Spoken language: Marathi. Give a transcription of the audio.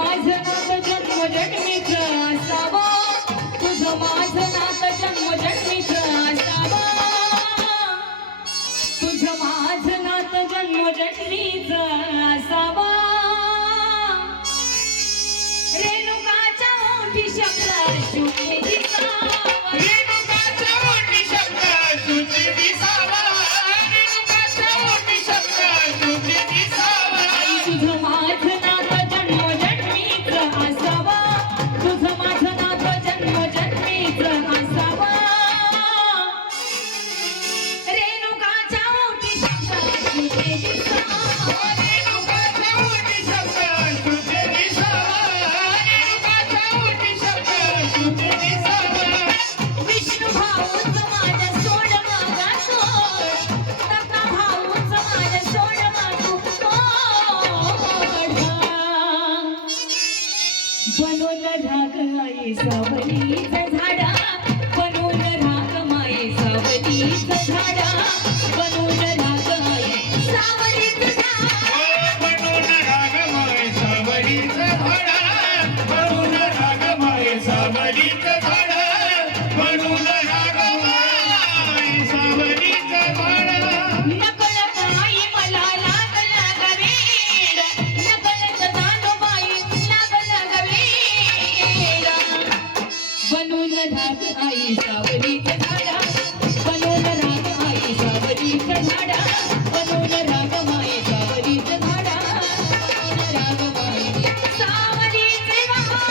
माझं नातं जन्मजन्मीचं असावं, तुझं माझं नातं जन्मजन्मीचं असावं, तुझं माझं नातं जन्मजन्मीचं असावं. रेणुकाच्या ओठी शब्द शुद्धी दिसावा, रेणुकाच्या ओठी शब्द शुद्धी दिसावा, रेणुकाच्या ओठी शब्द शुद्धी दिसावा. तुझं माझं नातं जन्मजन्मीचं असावं, तुझं माझं नातं जन्मजन्मीचं असावं. रेणुकाच्या ओठी शब्द शुद्धी दिसावा, रेणुकाच्या ओठी शब्द शुद्धी दिसावा, रेणुकाच्या ओठी शब्द शुद्धी दिसावा. विष्णू भाऊच माझ्या सोड मागा सोड, नका भाऊच माझ्या सोड मागू सोड. बनवून राग आई सावलीचं झाडा, बनवून राग माई सावलीचं झाडा, बनवून राग आई सावलीचं झाड. बनून रागमाय सावलीचं झाड, बनून रागमाय सावलीचं झाड, बनून रागमाय सावलीचं झाड. नकळत आई मला लागला गवीड, नकळत दानोबाई लागला गवीड. बनून राग आई सावलीचं झाडा, बनून राग आई सावलीचं झाडा, बनून राग माई सावलीचं झाडा, बनून राग माई सावलीचं झाड.